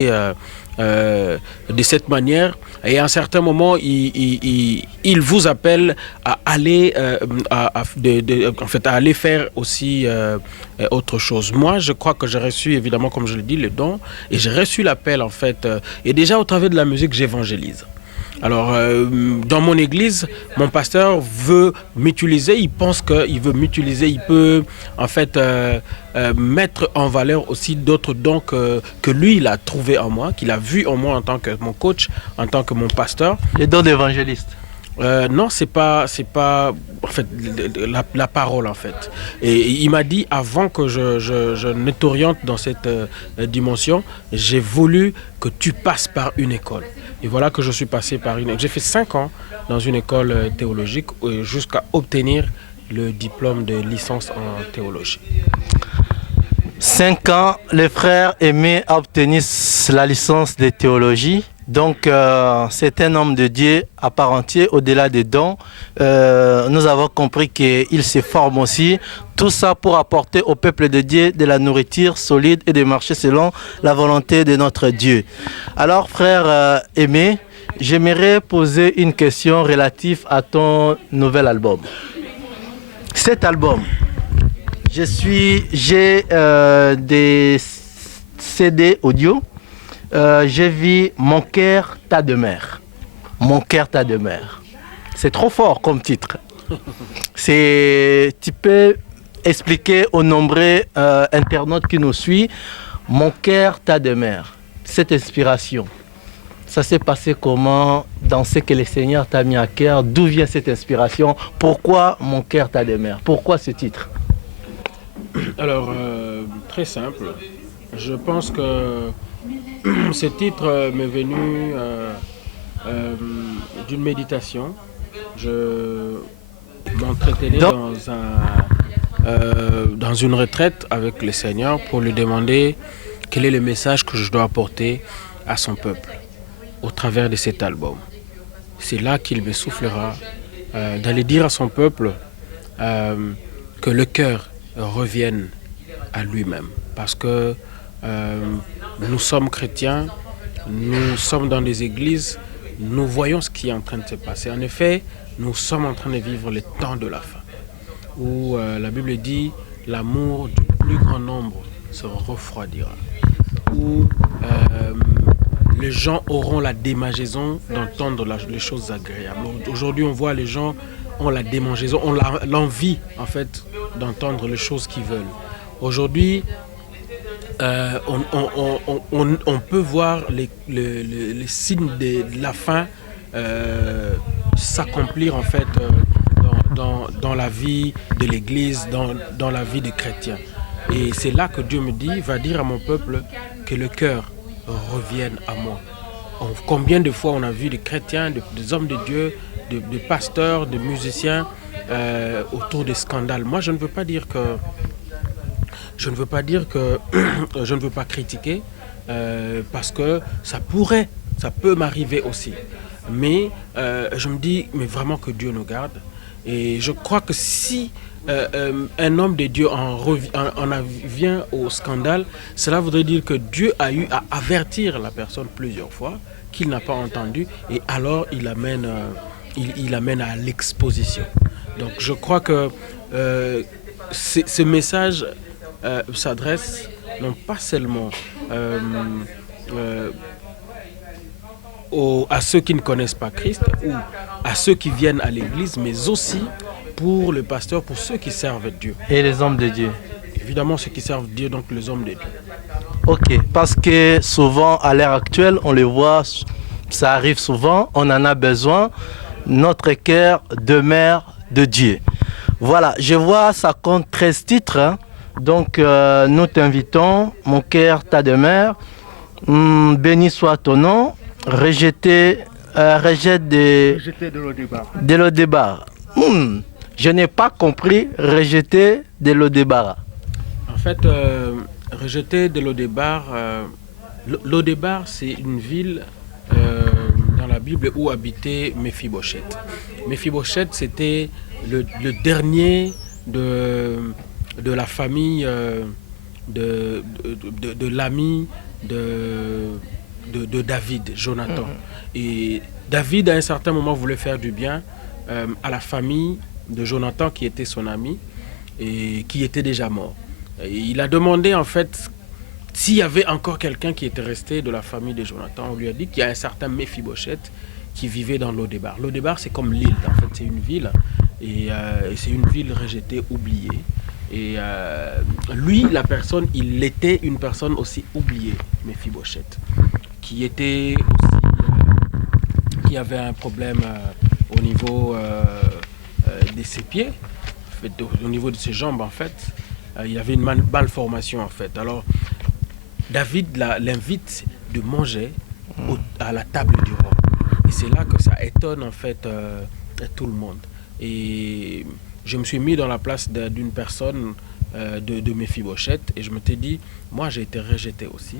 de cette manière, et à un certain moment il vous appelle à aller en fait à aller faire aussi autre chose. Moi je crois que j'ai reçu, évidemment comme je le dis, le don, et j'ai reçu l'appel en fait, et déjà au travers de la musique j'évangélise. Alors, dans mon église, mon pasteur veut m'utiliser, il pense qu'il veut m'utiliser, il peut en fait mettre en valeur aussi d'autres dons que lui, il a trouvé en moi, qu'il a vu en moi en tant que mon coach, en tant que mon pasteur. Les dons d'évangéliste. Non, c'est pas, en fait, la parole, en fait. Et il m'a dit, avant que je ne t'oriente dans cette dimension, j'ai voulu que tu passes par une école. Et voilà que je suis passé par une école. J'ai fait 5 ans dans une école théologique jusqu'à obtenir le diplôme de licence en théologie. 5 ans, le frère Aimé a obtenu la licence de théologie. Donc, c'est un homme de Dieu à part entière, au-delà des dons. Nous avons compris qu'il se forme aussi. Tout ça pour apporter au peuple de Dieu de la nourriture solide et de marcher selon la volonté de notre Dieu. Alors, frère Aimé, j'aimerais poser une question relative à ton nouvel album. Cet album, j'ai des CD audio. J'ai vu Mon cœur t'a de mer. Mon cœur t'a de mer. C'est trop fort comme titre. Tu peux expliquer aux nombreux internautes qui nous suivent, Mon cœur t'a de mer. Cette inspiration, ça s'est passé comment dans ce que le Seigneur t'a mis à cœur? D'où vient cette inspiration? Pourquoi Mon cœur t'a de mer? Pourquoi ce titre? Alors, très simple. Je pense que ce titre m'est venu d'une méditation. Je m'entretenais dans une retraite avec le Seigneur pour lui demander quel est le message que je dois apporter à son peuple au travers de cet album. C'est là qu'il me soufflera d'aller dire à son peuple que le cœur revienne à lui-même. Parce que nous sommes chrétiens, nous sommes dans des églises, nous voyons ce qui est en train de se passer. En effet, nous sommes en train de vivre le temps de la fin, où la Bible dit l'amour du plus grand nombre se refroidira, où les gens auront la démangeaison d'entendre les choses agréables. Aujourd'hui, on voit les gens ont la démangeaison, ont l'envie en fait d'entendre les choses qu'ils veulent. Aujourd'hui, on peut voir les signes de la fin s'accomplir en fait dans la vie de l'Église, dans la vie des chrétiens. Et c'est là que Dieu me dit, va dire à mon peuple que le cœur revienne à moi. Combien de fois on a vu des chrétiens, des hommes de Dieu, des pasteurs, des musiciens autour des scandales. Moi, je ne veux pas dire que je ne veux pas critiquer parce que ça peut m'arriver aussi. Mais je me dis, mais vraiment que Dieu nous garde. Et je crois que si un homme de Dieu vient au scandale, cela voudrait dire que Dieu a eu à avertir la personne plusieurs fois, qu'il n'a pas entendu, et alors il amène à l'exposition. Donc je crois que ce message s'adresse non pas seulement à ceux qui ne connaissent pas Christ ou à ceux qui viennent à l'église, mais aussi pour le pasteur, pour ceux qui servent Dieu. Et les hommes de Dieu. Évidemment, ceux qui servent Dieu, donc les hommes de Dieu. Ok, parce que souvent, à l'heure actuelle, on le voit, ça arrive souvent, on en a besoin. Notre cœur demeure de Dieu. Voilà, je vois, ça compte 13 titres. Hein. Donc, nous t'invitons, Mon cœur t'a demeure, béni soit ton nom, rejette de l'Odébar. Je n'ai pas compris, rejeter de l'Odébar. En fait, rejeter de l'Odébar, l'Odébar, c'est une ville dans la Bible où habitait Méphibosheth. Méphibosheth, c'était le dernier de la famille de l'ami de David, Jonathan. Et David, à un certain moment, voulait faire du bien à la famille de Jonathan, qui était son ami et qui était déjà mort. Et il a demandé, en fait, s'il y avait encore quelqu'un qui était resté de la famille de Jonathan. On lui a dit qu'il y a un certain Méphibosheth qui vivait dans Lodébar. Lodébar, c'est comme l'île, en fait, c'est une ville. Et c'est une ville rejetée, oubliée. Et lui, la personne, il était une personne aussi oubliée, Méphibosheth, qui était aussi, qui avait un problème au niveau de ses pieds, en fait, au niveau de ses jambes, en fait. Il avait une malformation, en fait. Alors, David l'invite de manger à la table du roi. Et c'est là que ça étonne, en fait, tout le monde. Et je me suis mis dans la place d'une personne de Méphibosheth et je me suis dit, moi j'ai été rejeté aussi,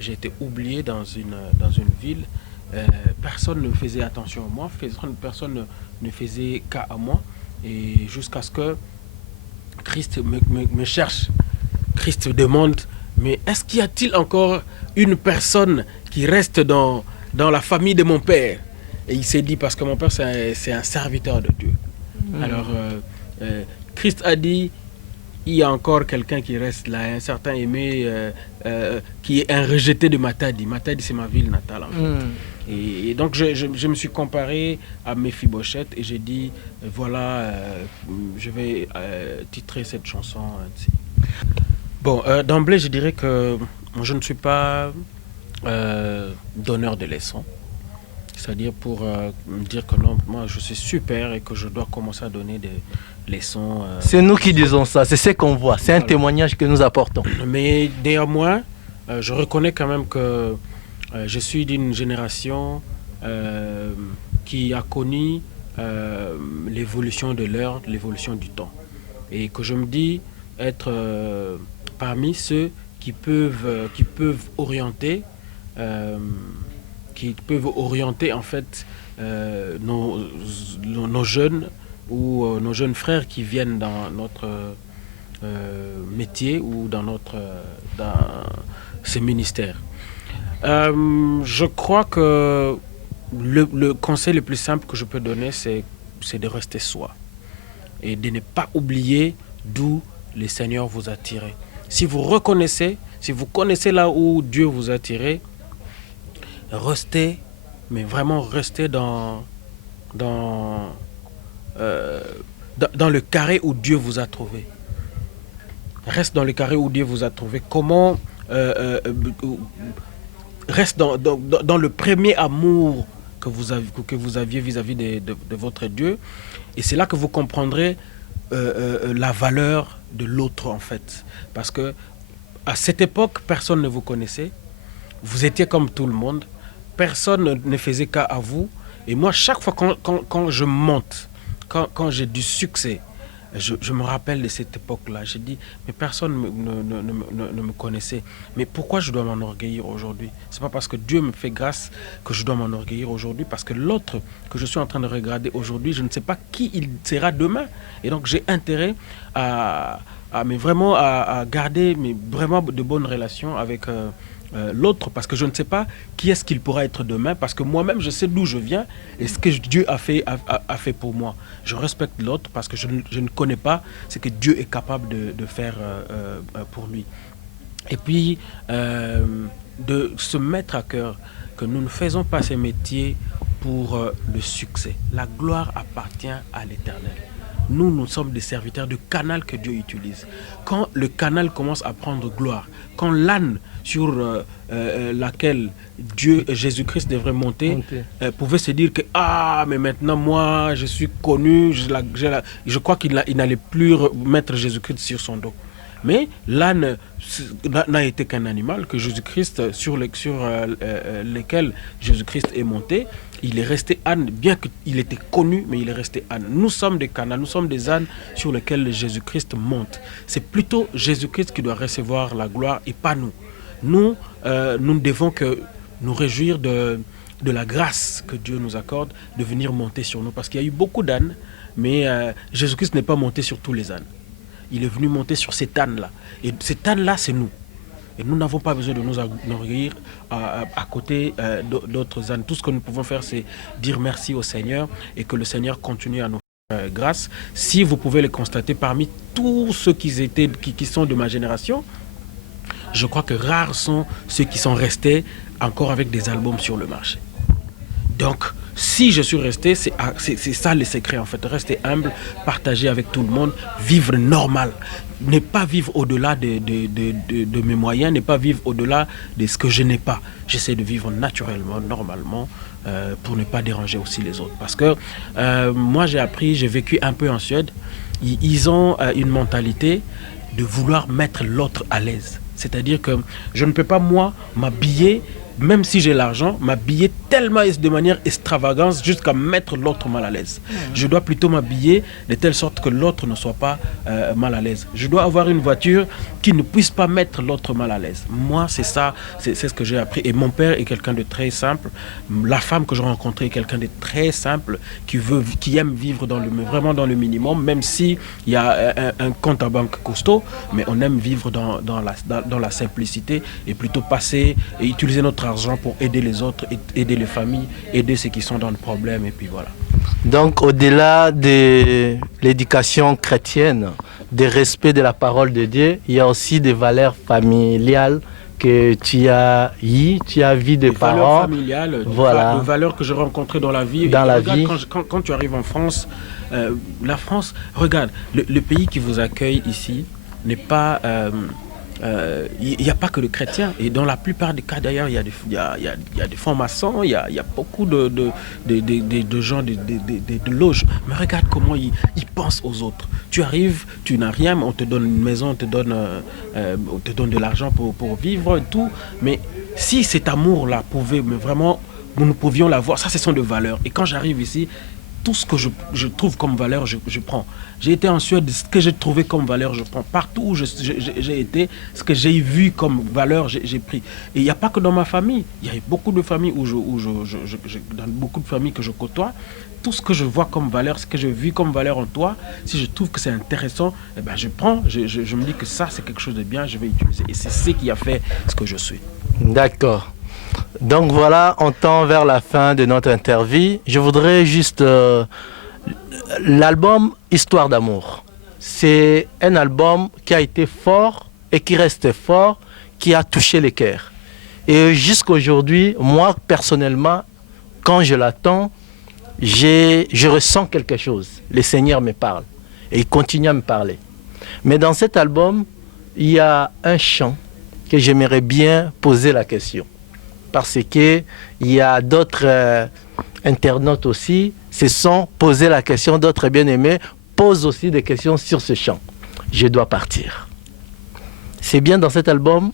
j'ai été oublié dans une ville, personne ne faisait attention à moi, personne ne faisait cas à moi, et jusqu'à ce que Christ me cherche. Christ demande, mais est-ce qu'il y a-t-il encore une personne qui reste dans la famille de mon père? Et il s'est dit, parce que mon père c'est un serviteur de Dieu. Alors, Christ a dit, il y a encore quelqu'un qui reste là, un certain Aimé, qui est un rejeté de Matadi. Matadi, c'est ma ville natale, en fait. Et donc, je me suis comparé à Méphibosheth et j'ai dit, voilà, je vais titrer cette chanson ainsi. Bon, d'emblée, je dirais que je ne suis pas donneur de leçons. C'est-à-dire pour me dire que non, moi je suis super et que je dois commencer à donner des leçons. C'est nous qui disons ça, c'est ce qu'on voit, c'est un témoignage que nous apportons. Mais néanmoins, je reconnais quand même que je suis d'une génération qui a connu l'évolution de l'heure, l'évolution du temps. Et que je me dis être parmi ceux qui peuvent orienter en fait nos jeunes ou nos jeunes frères qui viennent dans notre métier ou dans ces ministères. Je crois que le conseil le plus simple que je peux donner, c'est de rester soi et de ne pas oublier d'où le Seigneur vous a tiré. Si vous reconnaissez, si vous connaissez là où Dieu vous a tiré, restez, mais vraiment restez dans le carré où Dieu vous a trouvé. Reste dans le carré où Dieu vous a trouvé. Comment reste dans le premier amour que vous aviez vis-à-vis de votre Dieu. Et c'est là que vous comprendrez la valeur de l'autre, en fait. Parce que à cette époque, personne ne vous connaissait. Vous étiez comme tout le monde. Personne ne faisait cas à vous. Et moi, chaque fois quand je monte, quand j'ai du succès, je me rappelle de cette époque-là. J'ai dit, mais personne ne me connaissait. Mais pourquoi je dois m'enorgueillir aujourd'hui? C'est pas parce que Dieu me fait grâce que je dois m'enorgueillir aujourd'hui. Parce que l'autre que je suis en train de regarder aujourd'hui, je ne sais pas qui il sera demain. Et donc, j'ai intérêt à garder vraiment de bonnes relations avec l'autre, parce que je ne sais pas qui est-ce qu'il pourra être demain, parce que moi-même je sais d'où je viens et ce que Dieu a fait pour moi. Je respecte l'autre parce que je ne connais pas ce que Dieu est capable de faire pour lui. Et puis de se mettre à cœur que nous ne faisons pas ces métiers pour le succès. La gloire appartient à l'Éternel. Nous sommes des serviteurs du canal que Dieu utilise. Quand le canal commence à prendre gloire, quand l'âne sur laquelle Jésus-Christ devrait monter, pouvait se dire que mais maintenant moi je suis connu, je crois qu'il n'allait plus mettre Jésus-Christ sur son dos. Mais l'âne n'a été qu'un animal que Jésus-Christ, sur lequel Jésus-Christ est monté. Il est resté âne, bien qu'il était connu, mais il est resté âne. Nous sommes des canals, nous sommes des ânes sur lesquels Jésus-Christ monte. C'est plutôt Jésus-Christ qui doit recevoir la gloire et pas nous. Nous ne devons que nous réjouir de la grâce que Dieu nous accorde de venir monter sur nous. Parce qu'il y a eu beaucoup d'ânes, mais Jésus-Christ n'est pas monté sur tous les ânes. Il est venu monter sur cet âne-là. Et cet âne-là, c'est nous. Et nous n'avons pas besoin de nous enorgueillir à côté d'autres ânes. Tout ce que nous pouvons faire, c'est dire merci au Seigneur et que le Seigneur continue à nous faire grâce. Si vous pouvez le constater, parmi tous ceux qui sont de ma génération, je crois que rares sont ceux qui sont restés encore avec des albums sur le marché. Donc, si je suis resté, c'est ça le secret en fait. Rester humble, partager avec tout le monde, vivre normal. Ne pas vivre au-delà de mes moyens, ne pas vivre au-delà de ce que je n'ai pas. J'essaie de vivre naturellement, normalement, pour ne pas déranger aussi les autres. Parce que moi j'ai vécu un peu en Suède. Ils ont une mentalité de vouloir mettre l'autre à l'aise. C'est-à-dire que je ne peux pas, moi, m'habiller, même si j'ai l'argent, m'habiller tellement de manière extravagante jusqu'à mettre l'autre mal à l'aise. Je dois plutôt m'habiller de telle sorte que l'autre ne soit pas mal à l'aise. Je dois avoir une voiture qui ne puisse pas mettre l'autre mal à l'aise. Moi, c'est ça, c'est ce que j'ai appris. Et mon père est quelqu'un de très simple. La femme que j'ai rencontrée est quelqu'un de très simple, qui aime vivre vraiment dans le minimum, même s'il y a un compte à banque costaud, mais on aime vivre dans la simplicité et plutôt passer et utiliser notre argent pour aider les autres, aider les familles, aider ceux qui sont dans le problème et puis voilà. Donc au-delà de l'éducation chrétienne, du respect de la parole de Dieu, il y a aussi des valeurs familiales que tu as vu des parents. Valeurs familiales, voilà. Des valeurs que j'ai rencontrées dans la vie. Dans la vie. Quand tu arrives en France, la France, regarde, le pays qui vous accueille ici n'est pas... il n'y a pas que de chrétiens. Et dans la plupart des cas, d'ailleurs, il y a des francs-maçons, il y a beaucoup de gens, de loges. Mais regarde comment ils pensent aux autres. Tu arrives, tu n'as rien, mais on te donne une maison, on te donne de l'argent pour vivre et tout. Mais si cet amour-là pouvait, mais vraiment, nous pouvions l'avoir, ça, ce sont des valeurs. Et quand j'arrive ici, tout ce que je trouve comme valeur, je prends. J'ai été en Suède, ce que j'ai trouvé comme valeur, je prends. Partout où j'ai été, ce que j'ai vu comme valeur, j'ai pris. Et il n'y a pas que dans ma famille. Il y a beaucoup de familles dans beaucoup de familles que je côtoie, tout ce que je vois comme valeur, ce que j'ai vu comme valeur en toi, si je trouve que c'est intéressant, eh ben je prends, je me dis que ça, c'est quelque chose de bien, je vais utiliser. Et c'est ce qui a fait ce que je suis. D'accord. Donc voilà, on tend vers la fin de notre interview. Je voudrais juste... l'album Histoire d'amour, c'est un album qui a été fort et qui reste fort, qui a touché les cœurs. Et jusqu'à aujourd'hui, moi personnellement, quand je l'attends, je ressens quelque chose. Le Seigneur me parle et il continue à me parler. Mais dans cet album, il y a un chant que j'aimerais bien poser la question. Parce qu'il y a d'autres internautes aussi se sont posés la question, d'autres bien-aimés posent aussi des questions sur ce chant. Je dois partir. C'est bien dans cet album,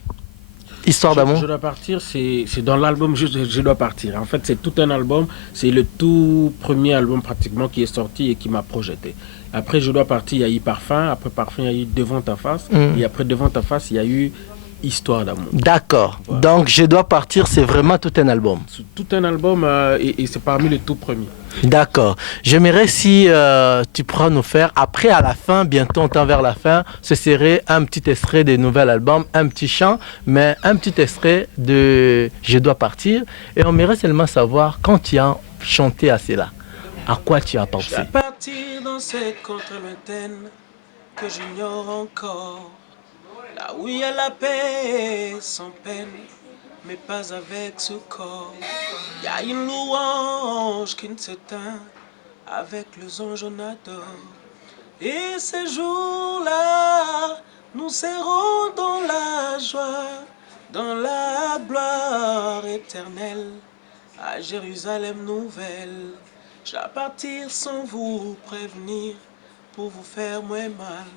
Histoire d'amour. Je dois partir, c'est dans l'album je dois partir. En fait, c'est tout un album. C'est le tout premier album pratiquement qui est sorti et qui m'a projeté. Après, je dois partir, il y a eu Parfum. Après Parfum, il y a eu Devant ta face. Et après Devant ta face, il y a eu Histoire d'amour. D'accord. Voilà. Donc, Je dois partir, c'est vraiment tout un album. Tout un album et c'est parmi les tout premiers. D'accord. J'aimerais si tu pourras nous faire, après à la fin, bientôt on tend vers la fin, ce serait un petit extrait des nouvel album, un petit chant, mais un petit extrait de Je dois partir. Et on aimerait seulement savoir, quand tu as chanté à cela, à quoi tu as pensé? Je dois partir dans cette contre-lointaine que j'ignore encore. Là où il y a la paix sans peine, mais pas avec ce corps. Il y a une louange qui ne s'éteint, avec les anges on adore. Et ces jours-là, nous serons dans la joie, dans la gloire éternelle, à Jérusalem nouvelle. Je dois partir sans vous prévenir, pour vous faire moins mal.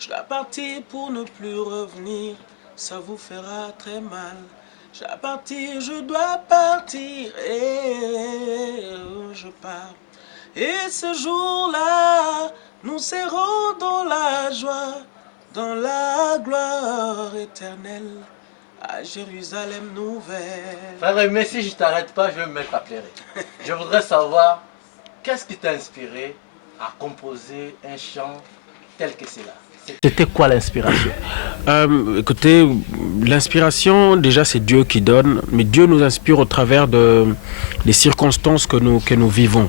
Je dois partir pour ne plus revenir, ça vous fera très mal. Je dois partir et je pars. Et ce jour-là, nous serons dans la joie, dans la gloire éternelle, à Jérusalem nouvelle. Frère, mais si je t'arrête pas, je vais me mettre à pleurer. Je voudrais savoir, qu'est-ce qui t'a inspiré à composer un chant tel que cela? C'était quoi l'inspiration? Écoutez, l'inspiration, déjà, c'est Dieu qui donne, mais Dieu nous inspire au travers des circonstances que nous vivons.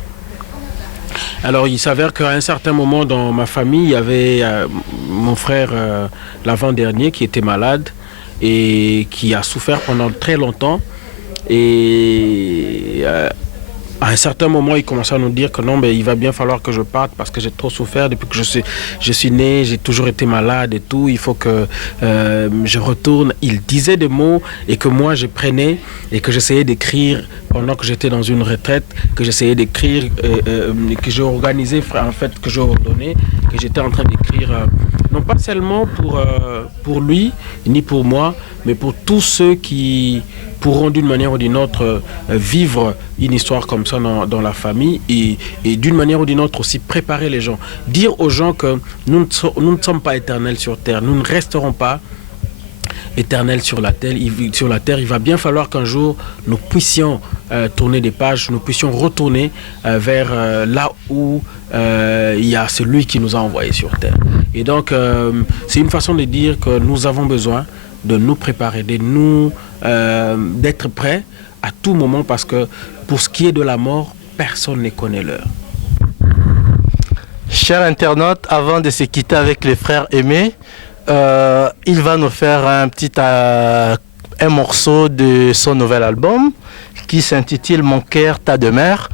Alors, il s'avère qu'à un certain moment dans ma famille, il y avait mon frère l'avant-dernier qui était malade et qui a souffert pendant très longtemps. Et à un certain moment, il commençait à nous dire que non, mais il va bien falloir que je parte parce que j'ai trop souffert depuis que je suis né, j'ai toujours été malade et tout. Il faut que je retourne. Il disait des mots et que moi je prenais et que j'essayais d'écrire pendant que j'étais dans une retraite, que j'essayais d'écrire, que j'ai organisé, en fait, que j'ai ordonné, que j'étais en train d'écrire, non pas seulement pour lui, ni pour moi, mais pour tous ceux qui pourront d'une manière ou d'une autre vivre une histoire comme ça dans la famille et d'une manière ou d'une autre aussi préparer les gens. Dire aux gens que nous ne sommes pas éternels sur terre, nous ne resterons pas éternel sur la terre. Il va bien falloir qu'un jour nous puissions tourner des pages, nous puissions retourner vers là où il y a celui qui nous a envoyés sur terre. Et donc c'est une façon de dire que nous avons besoin de nous préparer, d'être prêts à tout moment, parce que pour ce qui est de la mort, personne ne connaît l'heure. Chers internautes, avant de se quitter avec les frères aimés, il va nous faire un morceau de son nouvel album qui s'intitule Mon cœur tas de mer.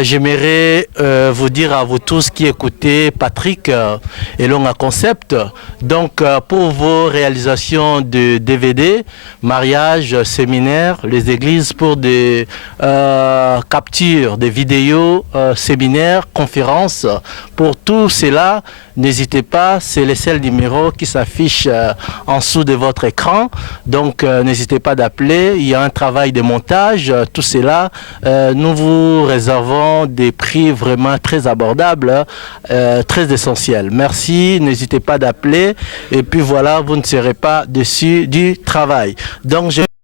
J'aimerais vous dire à vous tous qui écoutez Patrick et Longa Concept, donc pour vos réalisations de DVD, mariage, séminaire, les églises pour des captures, des vidéos, séminaires, conférences, pour tout cela, n'hésitez pas, c'est le seul numéro qui s'affiche en dessous de votre écran, donc n'hésitez pas d'appeler, il y a un travail de montage, tout cela, nous vous réservons des prix vraiment très abordables, très essentiels. Merci, n'hésitez pas d'appeler et puis voilà, vous ne serez pas déçus du travail. Donc je